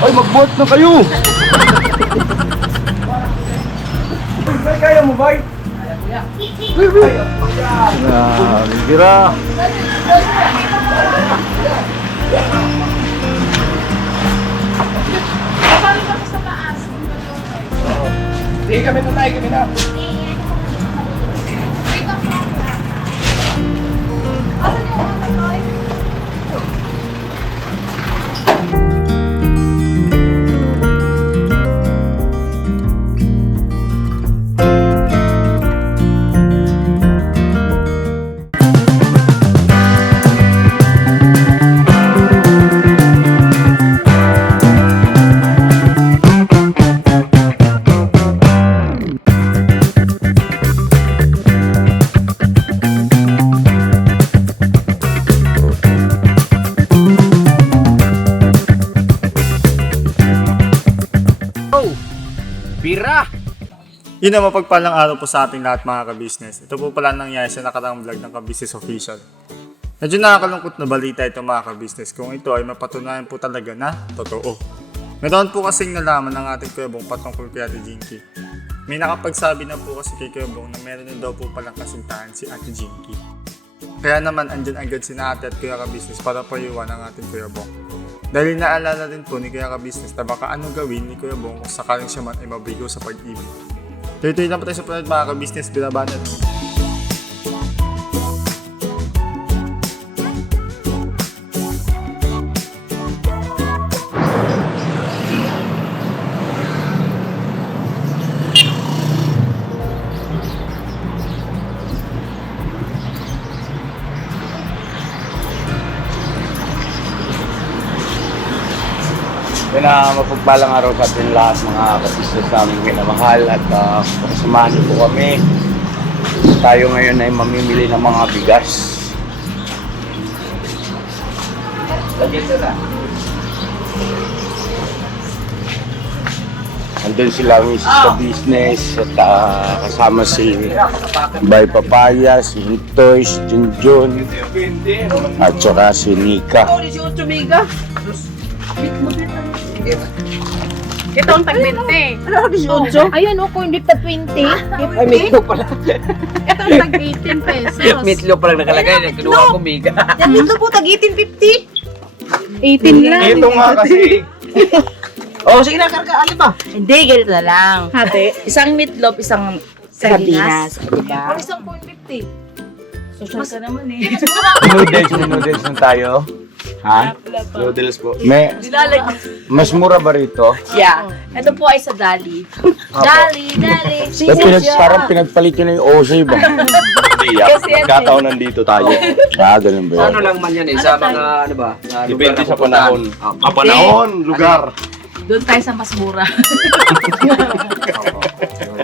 Ay, magbuhat na kayo! Bay, kaya mo, bay? Bira! Sige, kami na tayo, kami na. Bira! Yun ang mapagpalang araw po sa ating lahat mga ka-business. Ito po pala nangyari sa nakaraang vlog ng Ka-Business Official. Medyo nakakalungkot na balita ito mga ka-business kung ito ay mapatunayan po talaga na totoo. Meron po kasing nalaman ng ating Kuya Bong patungkol kay Ate Jinky. May nakapagsabi na po kasi kay Kuya Bong na meron din daw po palang kasintahan si Ate Jinky. Kaya naman andyan agad si Ate at Kuya Ka-Business para payuhan ang ating Kuya Bong. Dahil naalala din po ni Kuya Ka-Business na baka anong gawin ni Kuya Bong kung sakaling siya man ay mabigo sa pag-ibig. Tuloy-tuloy lang po tayo sa panad mga ka-business, binabanat. Yan na mapagpalang araw sa ating lahat mga ka-business namin minamahal at kasamahan niyo po kami. Tayo ngayon ay mamimili ng mga bigas. Andun sila ang Mrs. Ka-Business at kasama si Bay Papaya, si Hintoy, si Junjun at saka si Nika. Ito ang tag-20. Ayan o, kung hindi pa 20. Ay, meatloaf pala. Ito ang tag-18 pesos. Meatloaf pala nakalagay. Kinuha ko miga. Yan dito po, tag-18.50. 18 lang. Ito nga kasi. Oh, sige na, karga. Ano ba? Hindi, ganito na lang. Hati. Isang meatloaf, isang sardinas. Diba? O, isang 0.50. Social ka naman eh. Noodles na tayo. Ha? Noodles po. May, mas mura ba rito? Yeah. Ito po ay sa Dali. Dali. Parang pinagpalit yun na yung Oshay ba? Kasi Nagkataon nandito tayo. Ganun ba Sa yun? ano lang man yan eh. Sa mga ano ba? Depende sa panahon. Panahon, lugar. doon tayo sa mas mura.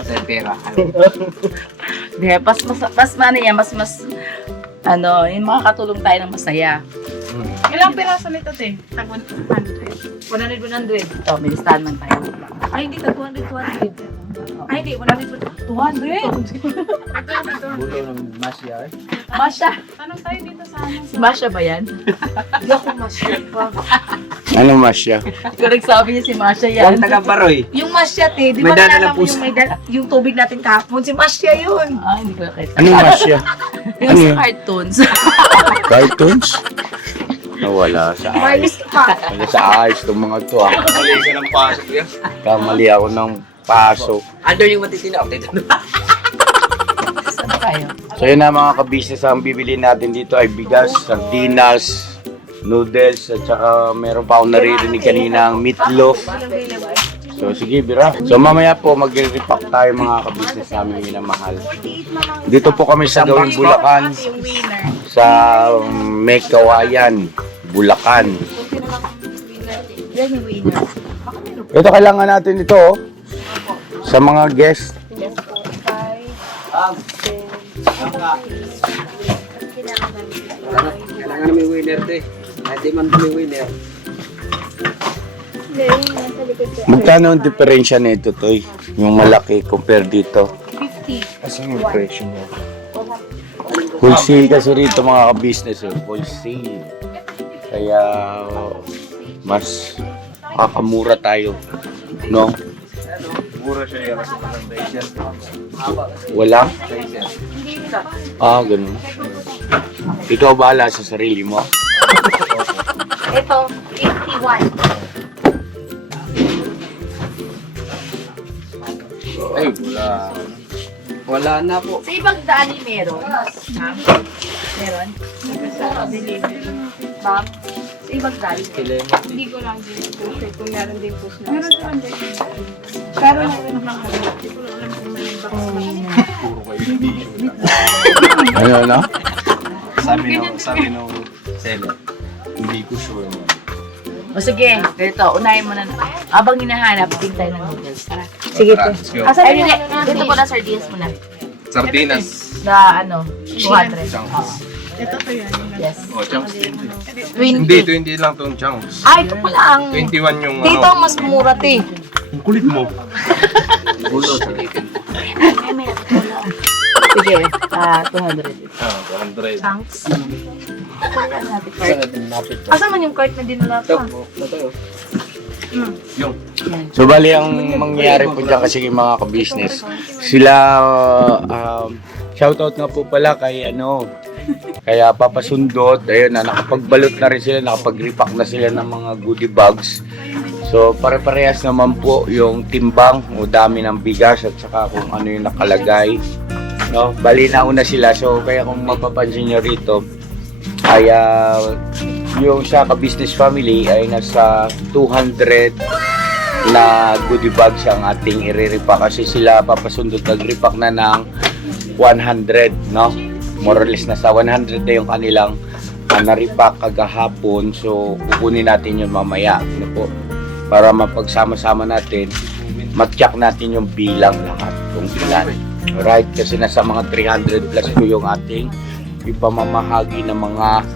Sa pera. Di, mas ano yan, mas ano, yung makakatulong tayo ng masaya. Ilang piraso nito, te? Tag 100. 100. Ito, may listahan man tayo. Ay, hindi. Tag 200. Ay, hindi. 100. 200. Bulo ng masya eh. Masya. Tanong tayo dito sa ano. Si Masya ba yan? Hindi ako masya pa. Ano masya? Correct, sabi niya si Masya yan. Yung taga-Baroy. Yung masya, te. Di May ba dala nalala ng mo pusa. yung tubig natin kahapon? Si masya yun. Ah, hindi ko nakita. Ano masya? Yung Ano sa yun? cartoons. Cartoons? Nawala sa ayos. Mayos pa. Wala sa ayos itong mga to ah. Mali ka ng pasok yan. Kamali ako ng paso. Ano yung matitinaw? Saan ba kayo? So yun na mga ka-business, ang bibili natin dito ay bigas, sardinas, noodles, at saka meron pa akong naririnig kanina ang meatloaf. So sige, Bira. So mamaya po magre-repack tayo mga ka-business namin minamahal. Dito po kami sa Gawing Bulacan, Yung winner. sa Mekawayan, Bulacan. Yan yung winner. Ito kailangan natin ito oh, sa mga guest. Kailangan may winner to eh. Kahit di man may winner. Magkano ang diferensya nito, Toy? Yung malaki compare dito. 50. Asan yung presyo niya? Wholesale kasi rito mga ka-business. Wholesale. Kaya mas makakamura tayo. No? Mura siya yung kasi walang diesel. Wala? Diesel. Ganun. Ikaw bahala sa sarili mo. Ito, 81. Ay, wala. Wala na po. Sa ibang dali meron. Meron? Ma'am? Sa ibang dali. Hindi ko lang din po sure kung meron din po sila. Meron naman din. Pero meron lang kami. Hindi ko lang alam kung meron box na. Ano na? Sabi nung seller. Hindi ko sure mo. O sige, ganito, unahin mo na. Habang hinahanap, tingin tayo ng noodles. Tara. Sige po. Let's go. Ay, hindi. Dito po na sardinas mo na. Sardinas. Na ano, 200. Ito to yan. Yes. Oh, chunks 20. 20. Hindi, 20 lang tong chunks. Ay, ito pala ang... 21 yung Dito ang mas mura, te. Ang kulit mo. Gulo sa ikin. Ay, may wala. Sige, 200. 100. Thanks. Asan man yung cart na dinala ko? Yung. So bali ang mangyayari po dyan kasi mga ka-business, sila shoutout nga po pala kay kaya papasundot, ayun na nakapagbalot na rin sila, nakapag-repack na sila ng mga goodie bags. So pare-parehas naman po yung timbang o dami ng bigas at saka kung ano yung nakalagay. No, bali nauna sila, so kaya kung mapapansin nyo rito ay yung sa ka-business family ay nasa 200 na goodie bags ang ating i-repack kasi sila papasundot nag-repack na ng 100, no? More or less nasa 100 na yung kanilang na-repack kagahapon, so kukunin natin yun mamaya, ano po, para mapagsama-sama natin, matyak natin yung bilang lahat kung ilan. Alright, kasi nasa mga 300 plus po yung ating ipamamahagi ng mga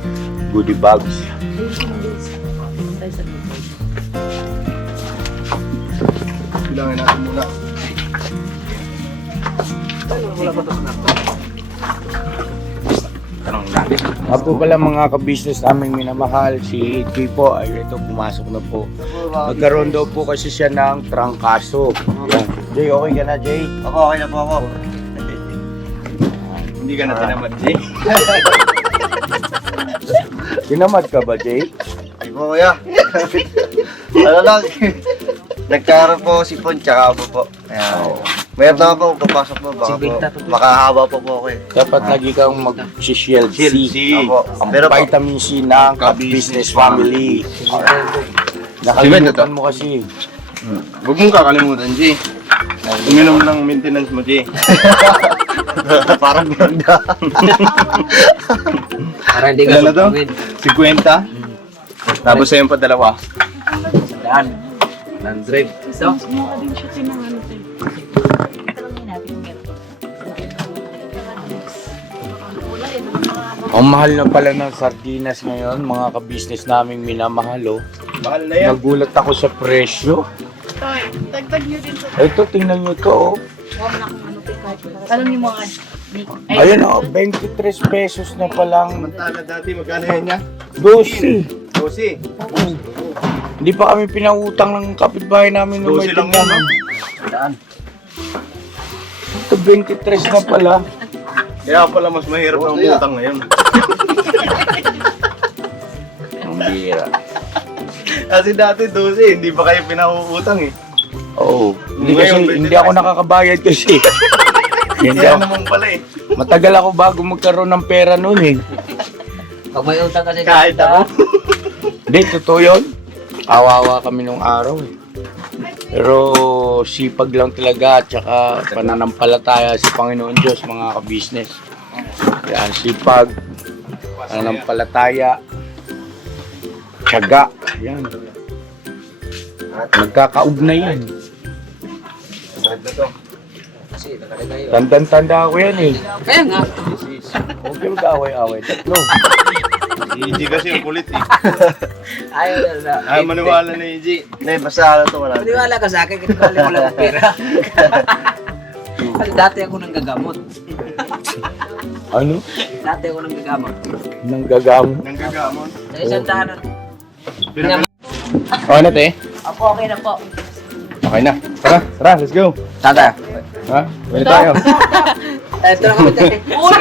goodie bags. Bilangin natin muna. Tanong natin. Apo pala mga ka-business naming minamahal, si Jay po ay ito pumasok na po. Magkaroon daw po kasi siya ng trangkaso. Yan. Jay, okay ka na Jay? Okay na po ako. Hindi ka na tinamad, Jay. Tinamad ka ba Jay? Ay po kuya. Ano lang, nagkaroon po si Pon tsaka ako po. Ayan. Mayroon na po, papasok po. Baka po, makahaba po ako eh. Dapat lagi kang mag-shield C. Apo. Ang Pero po, vitamin C ng ka-business family. Nakalimutan mo kasi. Huwag mong kakalimutan, Jay. Uminom ng maintenance mo, Jay. parang ganda. Para hindi ka na to? 50? Tapos sa'yo pa dalawa. 100. So? Mukha din siya tinangan ito. Ang mahal na pala ng sardinas ngayon, mga ka-business naming minamahal. Mahal na yan. Nagulat ako sa presyo. Toy, dagdag nyo din sa Ito, tingnan nyo to. Alam niyo mga... Ayun 23 pesos na palang Samantala dati, magkano yan niya? 12. 12. Hindi pa kami pinautang ng kapitbahay namin nung may 12 lang tindahan. yun, Ito 23 na pala. Kaya pala mas mahirap ang utang ngayon. Ang bira. Kasi dati 12, hindi pa kayo pinauutang eh. Oo. Hindi Ngayon, kasi hindi ako nakakabayad kasi. Hindi Kaya ako. naman pala eh. Matagal ako bago magkaroon ng pera noon eh. Pag may utang kasi Kahit ako. Hindi, totoo yun. Awawa kami nung araw eh. Pero sipag lang talaga at saka pananampalataya sa Panginoon Diyos mga ka-business. Yan, sipag, pananampalataya, tiyaga. Yan. Nagkakaugnay yan. Tandang-tanda ako yan eh. Kaya nga. Huwag yung mag-away-away. Tatlo. Hindi kasi yung kulit eh. Ayaw na. Ay, maniwala na yung G. Hindi, basta ano to wala. Maniwala ka sa akin, kasi wala ko lang ang pera. Kasi dati ako nang gagamot. Ano? Dati ako nang gagamot. Nanggagamot. Nanggagamon. Sa isang tahanan. O ano te? Opo, okay na po. Okay na. Tara, let's go. Tata. Ha? Pwede tayo. Ito na kami dyan. Uy,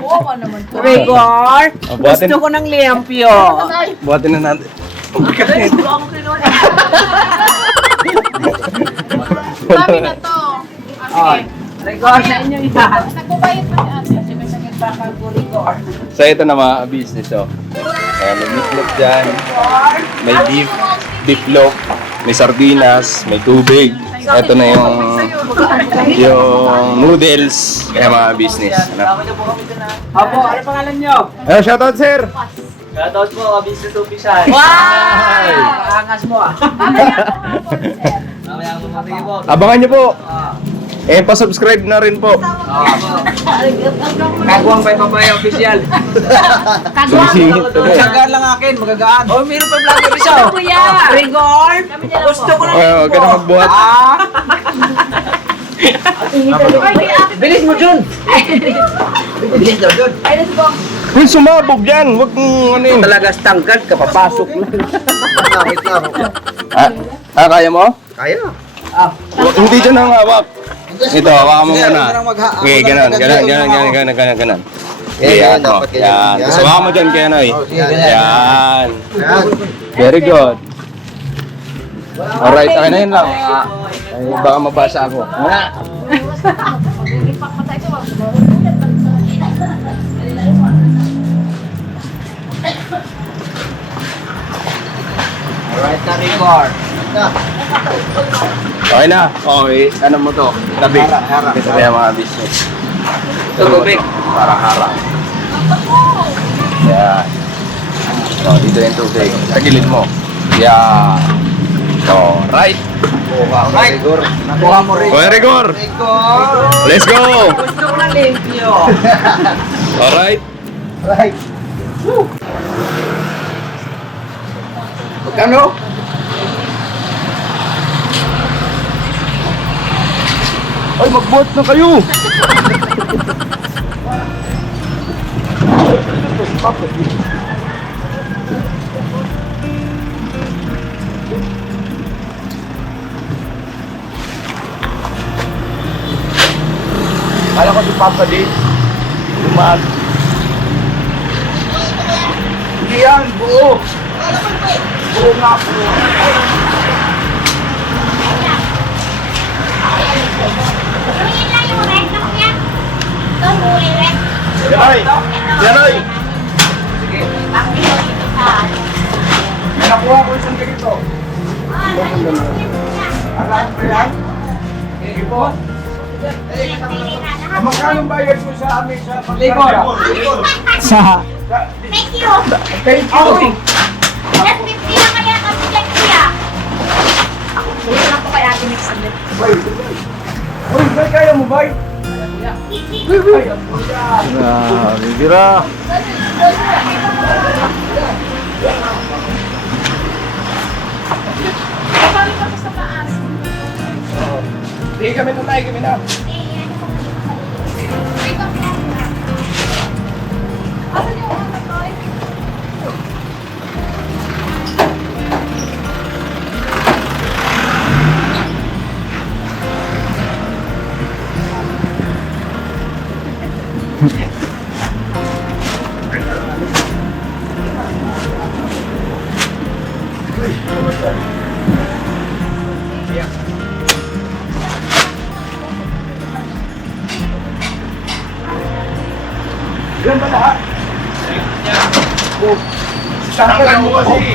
oo ka naman po. Rigor, buhatin, gusto ko ng liampyo. buhatin na natin. Kami na to. Rigor, sa inyo yan. Nagbabayad pa si ate. Kasi may sakit pa ka po, Rigor. So ito na mga business oh. Kaya may meatloaf dyan, may beef loaf, may sardinas, may tubig. Ito na yung noodles. Kaya mga business. Ano? Opo, ano pangalan nyo? Shoutout sir! Shoutout po, business official. Wow! Angas mo ah. Mamaya mo matingin po. Abangan nyo po! Pa-subscribe na rin po. Kagwang pa papaya official. Sumisingit to. Magagaan lang akin, magagaan. Oh, meron pa vlogger isa. Kuya! Rigor, gusto ko ng Huwag ka na magbuhat. Bilis mo, Jun. Bilis mo, Jun. Ay, let's go. Uy, sumabog yan! Huwag mong ano yun. Talaga stangkad ka, papasok lang. Wait lang. Kaya mo? Kaya. Hindi dyan ang hawak. Ito, hawakan mo Hindi, muna. huwag ka nang mag- Okay, ganon. Yan, Yan, dapat ganyan. yan. Yan. Tapos hawakan mo dyan kaya Noy. Yan. Yan. Very good. Alright, okay na yun lang. Ay, baka mabasa ako. Alright na, Rigor. Okay na. Okay, ano mo to? Tabi. Harang. Ito kaya mga business. Tubig. Para harang. Yan. Oh, dito yung tubig. Tagilid mo. Yan. So, right. Right. Nakuha mo, Rigor. Okay, Rigor. Let's go. Gusto ko ng limpyo. Alright. Magkano? Ay, magbuhat na kayo. Kala ko si Papa din. Lumag. Hindi yan, buo. Buo nga po. Yanoy! Yanoy! May nakuha ko isang ganito. Alam ko yan? Sige po. Magkano bayad mo sa amin sa pagkakaya? Thank you. Thank you! Just 50 na kaya kami dyan, kuya. Dito na po kay Ate Mix saglit. Bay! Uy, bay, kaya mo, bay? Bibira! Sige, kami na tayo, kami na. Asan yung ano tayo? Yan ba lahat? Tanggal mo kasi.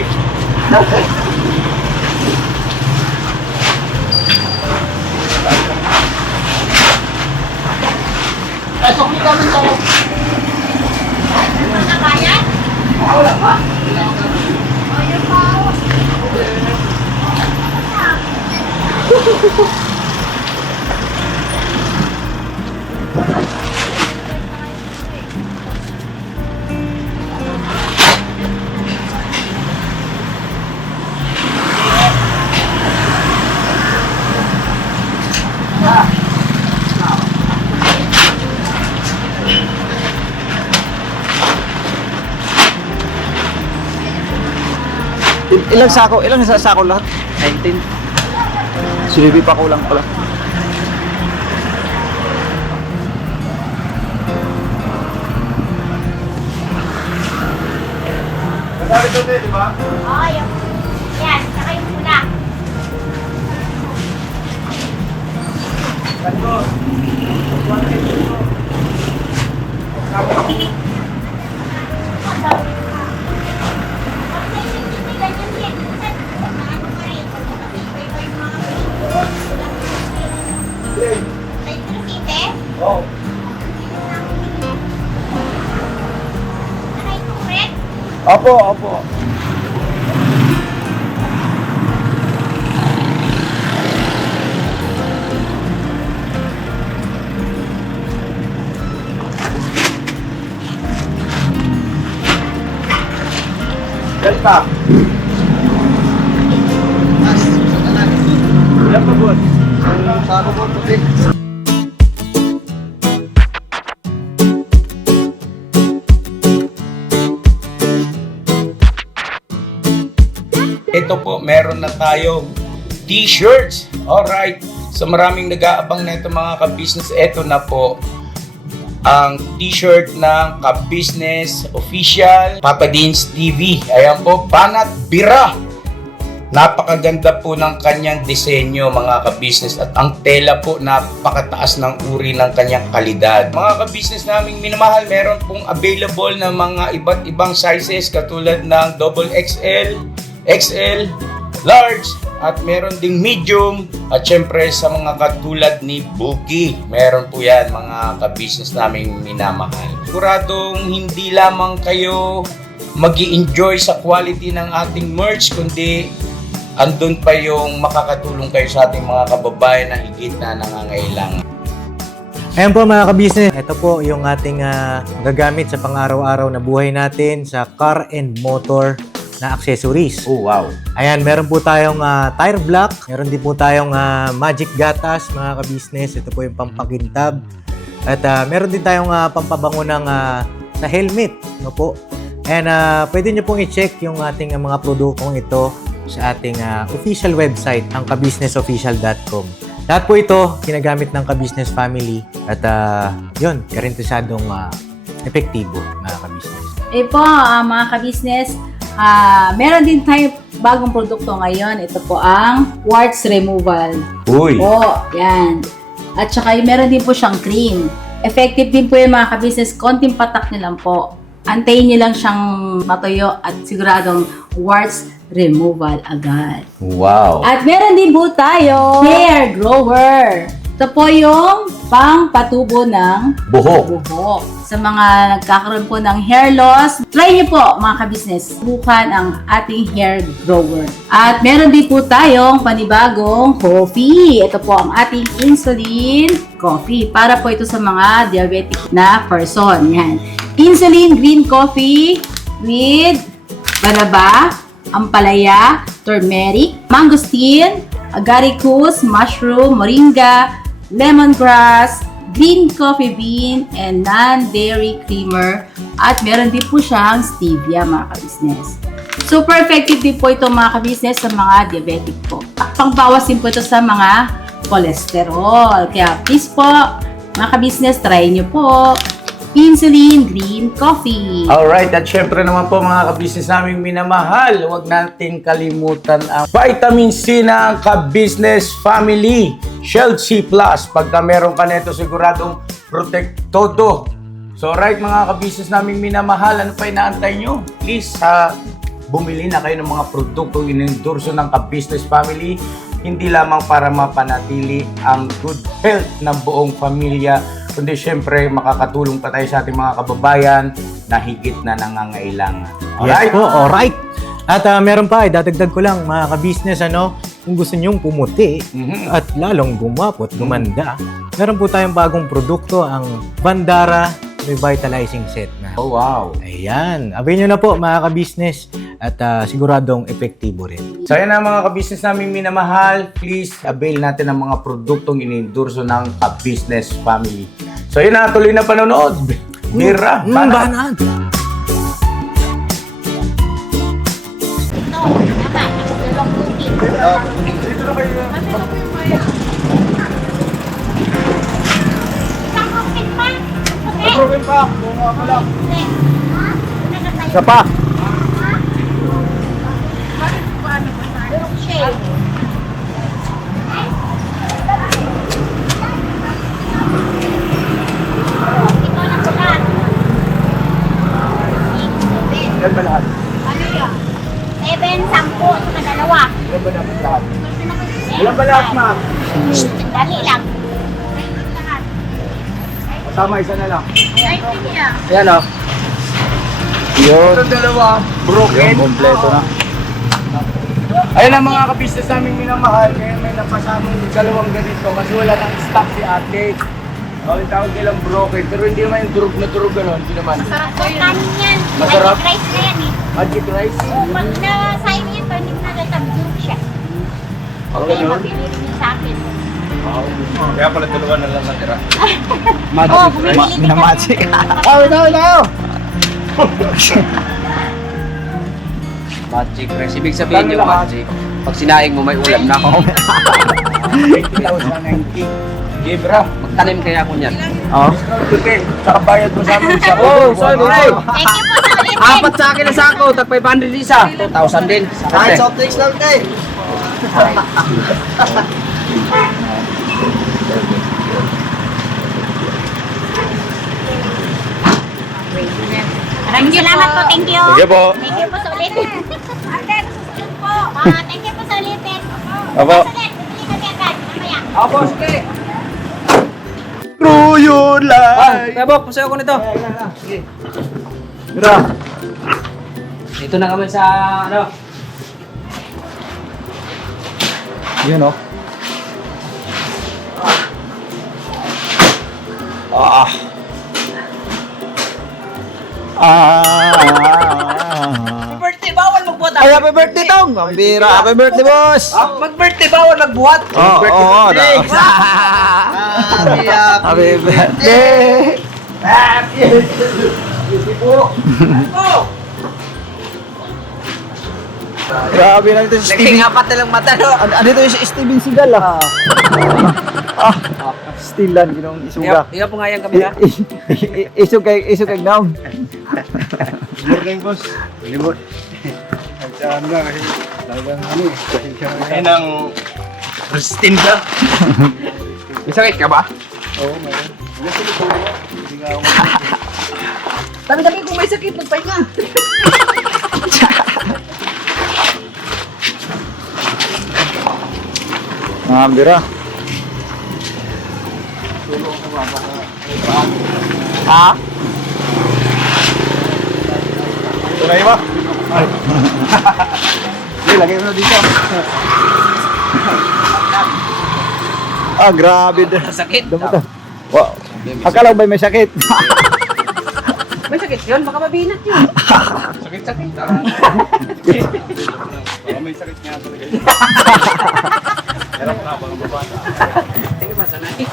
Ilang sako lahat? 19. Silibi pa kulang pala. Oo, yung... Yan, saka yung pula. Oo. Opo, opo. Dali pa. Ilan pa buwan? Sako po puti. Ito po, meron na tayong t-shirts. Alright. So maraming nag-aabang na ito mga ka-business. Ito na po ang t-shirt ng ka-business official Papa Dean's TV. Ayan po, Banat Bira. Napakaganda po ng kanyang disenyo mga ka-business at ang tela po napakataas ng uri ng kanyang kalidad. Mga ka-business naming minamahal, meron pong available na mga iba't ibang sizes katulad ng XXL, XL, large, at meron ding medium, at syempre sa mga katulad ni Bookie, meron po yan mga ka-business naming minamahal. Siguradong hindi lamang kayo mag-i-enjoy sa quality ng ating merch, kundi andun pa yung makakatulong kayo sa ating mga kababayan na higit na nangangailangan. Ayan po mga ka-business, ito po yung ating gagamit sa pang-araw-araw na buhay natin sa car and motor na accessories. Oh, wow. Ayan, meron po tayong tire block, meron din po tayong magic gatas mga ka-business. Ito po yung pampakintab. At meron din tayong pampabango ng sa helmet. No po? And pwede nyo pong i-check yung ating mga produktong ito sa ating official website, ang kabusinessofficial.com. Lahat po ito ginagamit ng ka-business family at yun, karintisadong epektibo mga ka-business. Po, mga ka-business, meron din tayo bagong produkto ngayon. Ito po ang warts removal. Uy! Po, yan. At saka meron din po siyang cream. Effective din po yung mga ka-business. Konting patak nyo lang po. Antayin nyo lang siyang matuyo at siguradong warts removal agad. Wow! At meron din po tayo hair grower. Ito po yung pang-patubo ng Buhok. buhok. Sa mga nagkakaroon po ng hair loss, try niyo po mga ka-business. Subukan ang ating hair grower. At meron din po tayong panibagong coffee. Ito po ang ating insulin coffee. Para po ito sa mga diabetic na person. Yan. Insulin green coffee with banaba, ampalaya, turmeric, mangosteen, agaricus, mushroom, moringa, lemongrass, green coffee bean, and non-dairy creamer. At meron din po siyang stevia mga ka-business. Super effective din po ito mga ka-business sa mga diabetic po. Pangbawas din po ito sa mga cholesterol. Kaya please po, mga ka-business, try nyo po. Insulin Green Coffee. Alright, at syempre naman po mga ka-business naming minamahal, huwag nating kalimutan ang vitamin C ng ka-business family, Shield C+. Pagka meron ka nito, siguradong protect todo. So alright mga ka-business naming minamahal, ano pa inaantay nyo? Please, bumili na kayo ng mga produktong inendorso ng ka-business family, hindi lamang para mapanatili ang good health ng buong pamilya, kundi syempre makakatulong pa tayo sa ating mga kababayan na higit na nangangailangan. Yes po, alright. At meron pa, dadagdag ko lang mga ka-business, kung gusto nyong pumuti at lalong gumapot, gumanda, meron po tayong bagong produkto, ang Bandara Revitalizing Set na. Oh, wow. Ayan. Abay nyo na po mga ka-business at siguradong epektibo rin. So yan ang mga ka-business naming minamahal. Please avail natin ang mga produktong inendorso ng ka-business family. So yun na, tuloy na panonood. Bira, Banat. Ito, Isang open pa. Proven pa, bunga pa lang. Isa pa. Ito na po lahat. Yan ba lahat? Ano yun? 7, 10, ito na dalawa. Yan ba lahat? Ilan ba lahat, ma'am? Dali lang. Tama, isa na lang. Ayan o. Yun. Ito dalawa, broken. Yung kompleto na. Ayun ang mga kabisnes namin minamahal. Kaya may napasama yung dalawang ganito kasi wala nang stock si ate. Yung tawag nilang broken. Pero hindi naman yung durog na durog gano'n. Hindi naman. Masarap po kanin yan. Masarap? Magic rice na yan eh. Magic rice. Pag na-sign yan, pag nagtatag-group siya. Okay, mabili rin yun sa akin. Kaya pala dalawa na lang natira. Oh, bumibili din Magic. Oh, Magic rice. Ibig sabihin yung magic. Pag sinaing mo, may ulam na ako. 8,090. Sige, bro. Magtanim kaya ako niyan. Oo. Tuti, saka bayad mo sa amin sa Oh, sorry, bro. Thank you po sa ulitin. Apat sa akin na sako. Tag 500 isa. 2,000 din. Kahit soft drinks lang, te. Maraming salamat po. Thank you. Sige po. Thank you po sa ulitin. Ate, susunod po. Thank you po sa ulitin. Opo. Susunod, bibili kami agad. Mamaya. Opo, sige. True your life. Tabok, pasayo ko nito. Bro. Dito na kami sa ano. Yun o. Ah. Birthday, bawal magbuhat. Ay, happy birthday, Tong! Pambira, happy birthday, boss! Mag-birthday, bawal magbuhat. Oo, happy birthday! Grabe na ito si Steven. Apat na lang mata, no? Ano ito yung si Steven Seagal, ah? Stilan, ginong isuga. Iya po nga yan kami na. Isug kay naam. Morning, boss. Limot. Ano nga kasi talagang ano eh. Ayun ang restinda. May sakit ka ba? Oo, mayroon. Hindi nga ako Dami-dami kung may sakit, magpahinga. Bira. Ha? Tunay ba? Sige, lagay mo na dito. Grabe. Sakit. Damo. Wow. Akala ko ba may sakit? May sakit yun, baka mabinat yun. Sakit-sakit. May sakit nga talaga. Sige, masanay.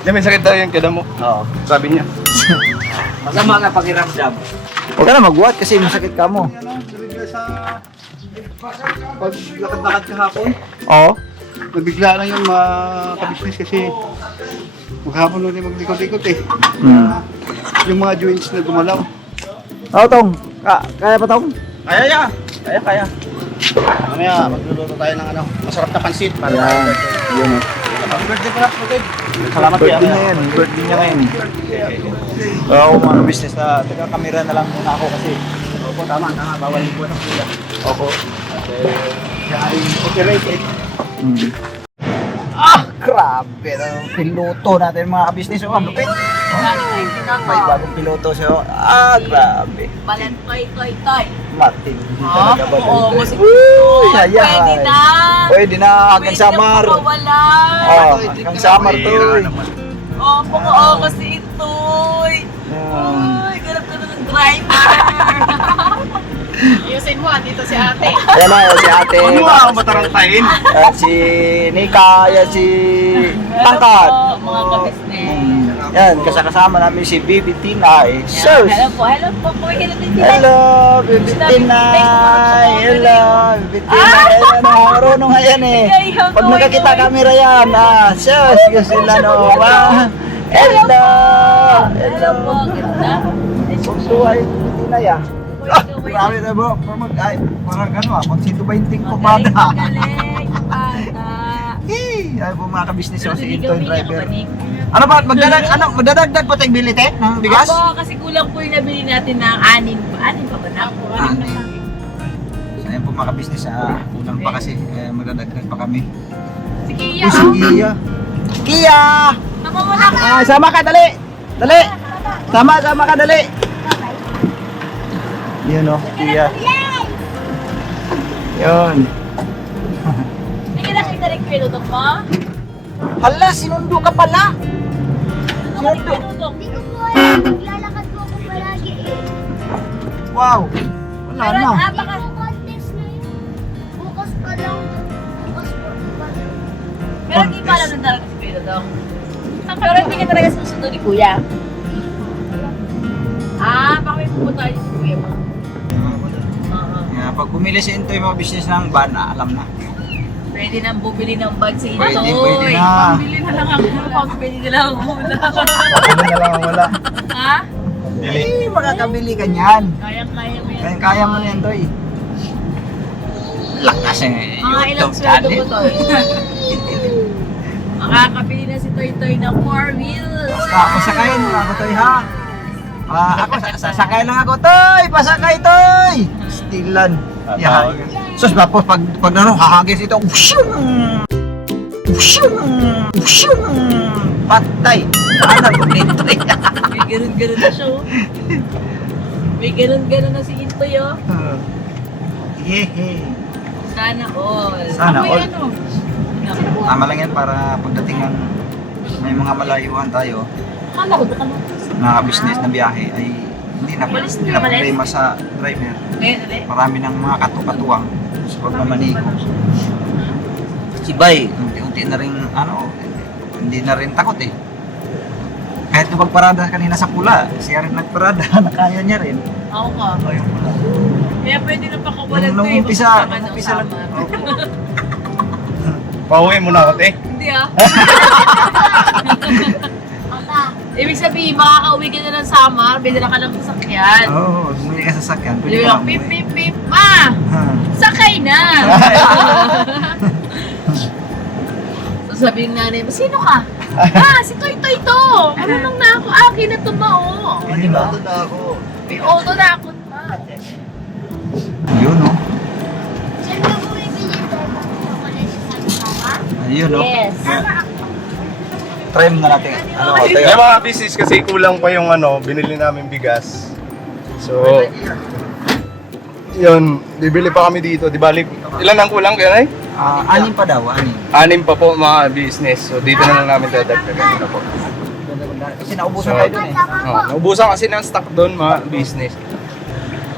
Hindi, may sakit daw yung kada mo. Oo. Sabi niya. Masama nga pakiramdam. Huwag ka na magbuhat kasi may sakit ka mo. Pag lakad-lakad kahapon, Oo. nabigla na yung mga kabisnes kasi maghapon nun maglikot-likot eh. Yung mga joints na gumalaw. Oo, Tong. Kaya pa, Tong? Kaya. Mamaya, magluluto tayo ng ano, masarap na pansit. Para Yan. Yun o. Happy birthday pala, Pugay. Salamat birthday niya yan. Birthday niya ngayon. Oo, mga business na taga-camera na lang muna ako kasi. Opo, tama. Bawal po ng pula. Opo. Siya ay operated. Grabe na piloto natin mga kabisnes. Ang lupit. May bagong piloto siya. Grabe. Balantoy-toy-toy. Matindi talaga ba? Oo, musik. Yaya. Pwede na. Pwede na. Hanggang samar. Wala. Hanggang samar to. Opo, oo, kasi itoy. Ay, ganap ka na ng driver. Ayusin mo, dito si ate. Ayan na, si ate. Ano nga ako matarantayin? Si Nika, yan si Tangkat. Mga kabisnes. Yan, kasama namin si Bibi Tinay. Sus! Hello po, Kuya. Hello din sila. Hello, Bibi Tinay! Hello, Bibi Tinay! Marunong nga yan eh. Pag nakakita camera yan, sus! Yung sila no. Hello! Hello po, ganda. Pagsuhay, Bibi Tinay Grabe na bro, parang ano kung 120 ko pa na. Galing, bata. Ay po mga ka-business si Intoy driver. Ano ba, magdadagdag po tayong bilite ng bigas? Opo, kasi kulang po yung nabili natin ng 6 pa ba na? So ayun po mga ka-business, kulang pa kasi, magdadagdag pa kami. Si Kia, Si Kia! Kia! Ako muna. Sama ka, dali! Dali! Sama ka, dali! Yun o, Kia. Yun. May kinakita rin kayo lutok mo? Hala, sinundo ka pala! Sinundo! Hindi ko po alam. Naglalakad po ako palagi eh. Wow! Wala Pero na. Baka contest na yun. Bukas pa lang. Bukas pa lang. Pero hindi pa alam ng talaga si Kuya Dong. Pero hindi ka talaga susunod ni Kuya. Baka may pupunta tayo si Kuya mo. Pag bumili si Intoy mga business ng van, alam na. Pwede nang bumili ng bag sa Intoy. Pwede na. Pambili na lang ako. Pambili na lang ako muna. Ano na lang wala. Ha? Makakabili ka niyan. Kaya mo yan. Kaya mo na yan, Toy. Lakas eh. Mga ilang sweldo ko to. Makakabili na si Toy Toy ng 4 wheels. Pasakayin mo ako, Toy, ha? Ako, sasakay lang ako, Toy! Pasakay, Toy! Stilan. Yan. Sus, tapos pag ano, hahagis ito, usyung! Usyung! Usyung! Patay! Ano ko nito eh? May ganun-ganun na siya. Oh. May ganun-ganun na si Intoy, oh. Yehe. Sana all. Sana all. Ano? Tama lang yan para pagdating ng may mga malayuan tayo, Akala ko baka mga business na biyahe ay hindi na problema sa driver. Ngayon ulit. Marami ng mga katukatuwang sa pagmamaniho. Si Bay, unti-unti na rin hindi na rin takot eh. Kahit nung pagparada kanina sa pula, siya rin nagparada, nakaya niya rin. Ako ka. Ayun pala. Kaya pwede na pakawalan Nung to eh. umpisa lang. Pauwi mo na ako, te. Hindi ah. Ibig sabihin, makakauwi ka na ng summer, bidala ka ng sasakyan. Oo, bumili ka sa sakyan, pwede Hindi ka lang, pip, pip, pip, ma! Sakay na! Sasabihin nanay mo, sino ka? Si Toy Toy to! Marunong na ako, akin na to ma, oh. Hindi ba? na ako. May auto na ako pa. Ayun o. Siyempre po ibigay tayo ng chocolate sa sama. Ayun o. Yes. Try mo na natin. May mga business kasi kulang pa yung binili namin bigas. So, yun, bibili pa kami dito. Di balik, ilan ang kulang kaya, Nay? 6 pa daw, 6. 6 pa po mga business. So, dito na lang namin dadagdagan na po. Kasi naubusan kayo dun eh. Naubusan kasi ng stock doon mga business.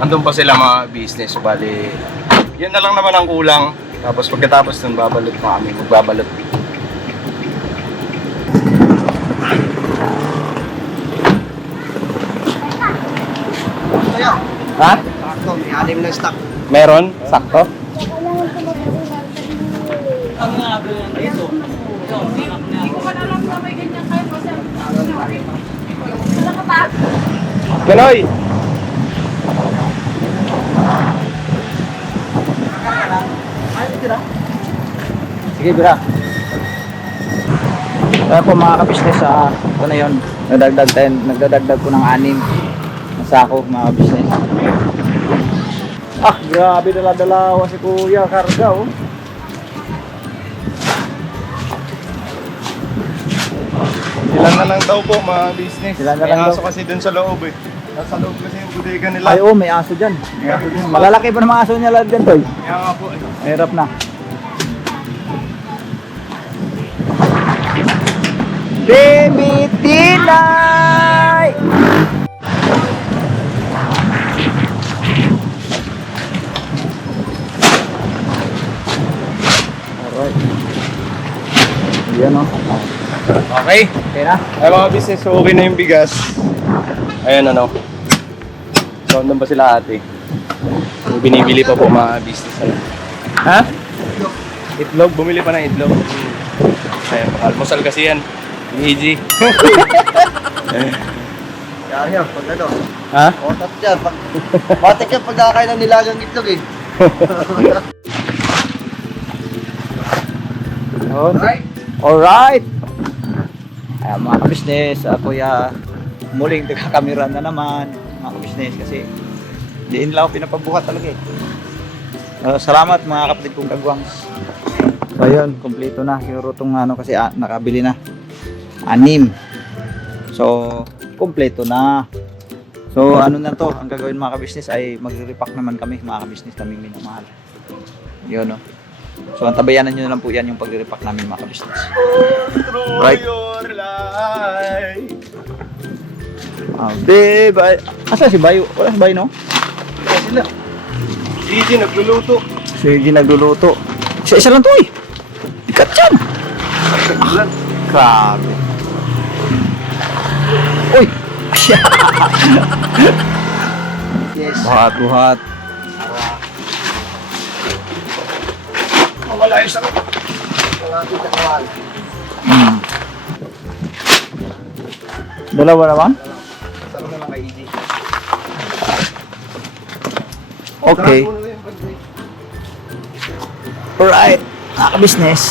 Andun pa sila mga business. So, bali, yun na lang naman ang kulang. Tapos pagkatapos nun, babalot na kami. Magbabalot. Ha? Sakto, may 6 na stock. Meron? Sakto? Kanoy! Sige, bira. Kaya po mga ka-business, ito na yun. Nagdadagdag po ng 6 na sako mga ka-business. Grabe dala-dalawa si Kuya, karga oh. Ilan na lang daw po mga business. Ilan na May lang daw. aso kasi dun sa loob eh. Nasa loob kasi yung bodega nila. Ay oh, may aso dyan. Malalaki pa ng mga aso niya lahat dyan, Toy. Kaya nga po eh. Mahirap na. Baby Tinay! Alright. Yan o. Okay. Okay na? Ay mga business, so okay na yung bigas. Ayan ano. So, andun ba sila ate? So, binibili pa po mga business. Ano? Ha? Itlog? Bumili pa ng itlog. Ayan, almusal kasi yan. Easy. Kaya pag ano. Ha? Otat yan. Matik yan pag nakakain ng nilagang itlog eh. Alright. Ayan mga ka-business, ako muling nagkakamera na naman mga ka-business kasi diin lang ako pinapabuhat talaga eh. Salamat mga kapatid kong kagwangs. So yun, kompleto na. Kinurutong ano kasi nakabili na. 6. So, kompleto na. So ano na to, ang gagawin mga ka-business ay magre-repack naman kami mga ka-business naming minamahal. Yun no. So antabayanan nyo na lang po yan yung pagre-repack namin mga ka-business. Right. Babe, asa si Bayo? Wala si Bayo no? Sila. Easy, nagluluto. Si G nagluluto. Isa lang to eh. Ikat yan. Grabe. Uy! Yes. Buhat. Wala yung sarap. Dalawa naman? Sarap na lang kay Easy. Okay. Alright. Naka-business.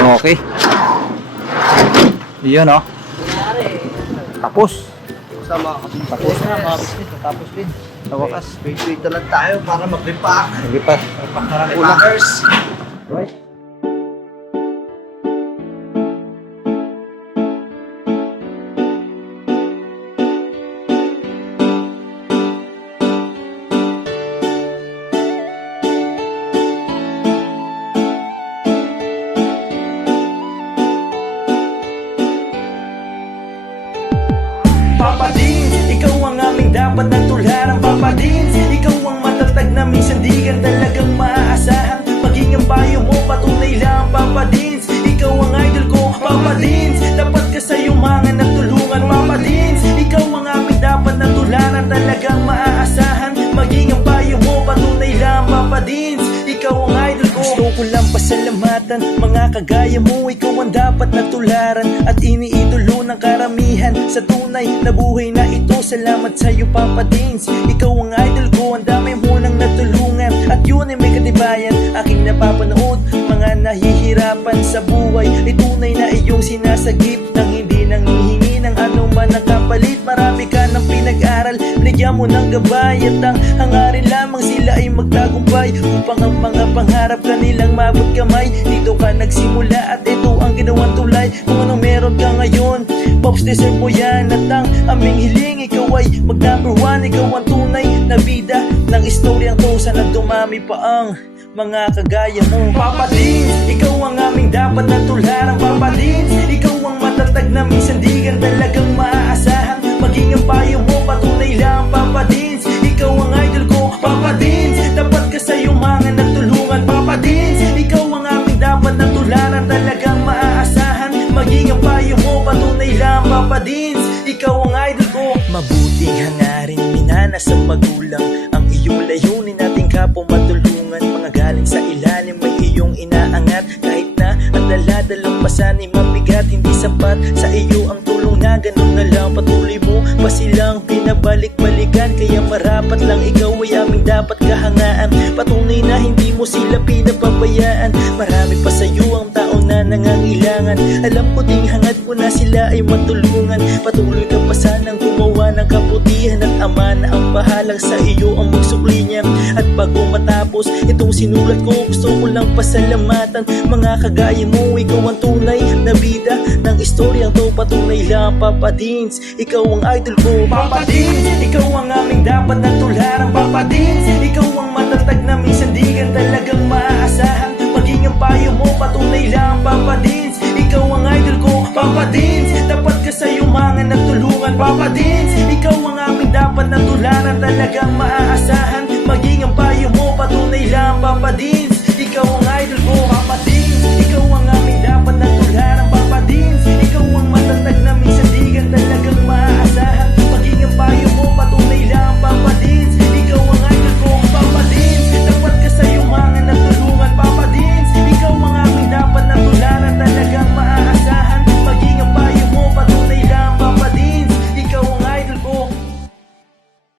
Okay. Yun oh. Tapos. Tapos na mga business. Tapos din. Sa wakas. Wait na lang tayo para mag-repack. Repack na lang ulang. Right. Papa Dins, ikaw ang aming dapat na tularan. Papa Dins, ikaw ang matatag na minsan di ka talagang maaasahan. Maging ang payo mo, patunay lang Papa Dins, ikaw ang idol ko Papa Dins, dapat ka sa iyong mga nagtulungan Papa Dins, ikaw ang aming dapat na tularan. Talagang maaasahan, maging ang payo mo, patunay lang Papa Dins, ikaw ang idol ko. Gusto ko lang pasalamatan, mga kagaya mo, ikaw ang dapat na tularan at iniidolo ng karamihan sa tunay na buhay na ito. Salamat sa iyo Papa Dins, ikaw ang idol ko, ang dami mo nang natulungan at yun ay may katibayan. Aking napapanood, mga nahihirapan sa buhay ay tunay na iyong sinasagip nang hindi nanghihingi ng anuman ang kapalit. Marami ka ng pinag-aral, binigyan mo ng gabay at ang hangarin lamang sila ay magtagumpay upang ang mga pangarap kanilang mabot kamay. Dito ka nagsimula at ito ang ginawang tulay. Kung anong meron ka ngayon, Pops, deserve mo yan at ang aming hiling, ikaw ay mag-number 1. Ikaw ang tunay na bida ng istoryang to, sana dumami pa ang mga kagaya mo. Papa Dins, ikaw ang aming dapat na tularan. Papa Dins, ikaw ang matatag na minsan di ka talagang maaasahan. Maging ang payo mo, patunay lang Papa Dins, ikaw ang idol ko Papa Dins, dapat ka sa iyong mga nagtulungan Papa Dins, ikaw ang aming dapat na tularan. Talagang maaasahan, maging ang payo mo, patunay lang Papa Dins, ikaw ang idol ko. Mabuting hangarin, minana sa magulang, ang iyong layunin nating kapwa matulungan. Mga galing sa ilalim may iyong inaangat, kahit na ang daladalang pasan ay mabigat, hindi sapat sa iyo ang tulong na ganun na lang. Patuloy mo pa silang pinabalik-balikan, kaya marapat lang ikaw ay aming dapat kahangaan. Patunay na hindi mo sila pinapabayaan, marami pa sa iyo ang tao na nangangailangan. Alam ko ding hangad mo na sila ay matulungan. Patuloy ka pa sanang gumawa ng kabutihan at ama na ang bahalang sa iyo ang magsukli niya. At bago matapos itong sinulat ko, gusto ko lang pasalamatan mga kagaya mo, ikaw ang tunay na bida ng istoryang to, patunay lang Papa Dins, ikaw ang idol ko Papa Dins, ikaw ang aming dapat na tularan Papa Dins, ikaw ang matatag na minsan di ka talagang maaasahan. Maging ang payo mo, patunay lang Papa Dins, ikaw ang idol ko Papa Dins, dapat ka sa iyong mga nagtulungan Papa Dins, ikaw ang aming dapat na tularan. Talagang maaasahan, maging ang payo mo, patunay lang Papa Dins, ikaw ang idol ko, Papa Ding. Ikaw